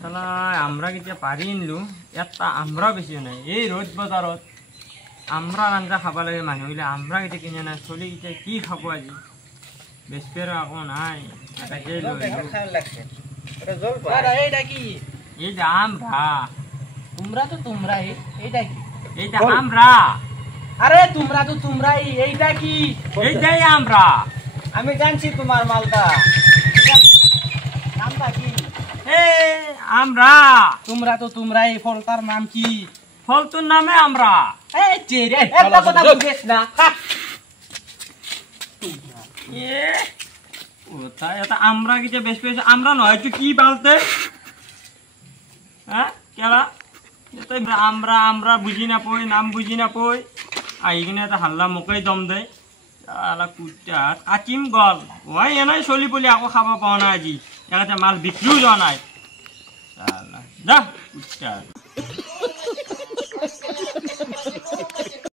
শালা আমরা কিটা পারি নিলো এটা আমরা বেশি নাই এই রোজ বাজারত আমরা আঞ্জা খাবা লাগে মানুহ হইলে আমরা কিটা কিনে না চলি কিটা কি খাবো আজি বেশপের আকৌ নাই এটাকে লাগছে এটা জল পা আরে এইটা কি এই যে আমরা তোমরা তো তোমরাই এইটা কি এইটা আমরা আরে তোমরা তো তোমরাই এইটা কি এইটাই আমরা আমি জানছি তোমার মালটা নামটা কি এ আমরা তোমরা তো তোমরাই ফলটার নাম কি ফলতুর নামে আমরা এই চেরে একটা কথা বুঝিস না এ ওটা এটা আমরা কিটা বেশ বেশ আমরা নয় তুই কি বলতে হ্যাঁ কেলা এটা আমরা আমরা বুঝি না পই নাম বুঝি না পই আইকিনে এটা হাল্লা মোকেই দম দে আলা কুটাত আকিম গল ওই এনাই চলি পলি আকৌ খাব পাও না আজি এটা মাল বিক্রিও যোৱা নাই যা কুটাত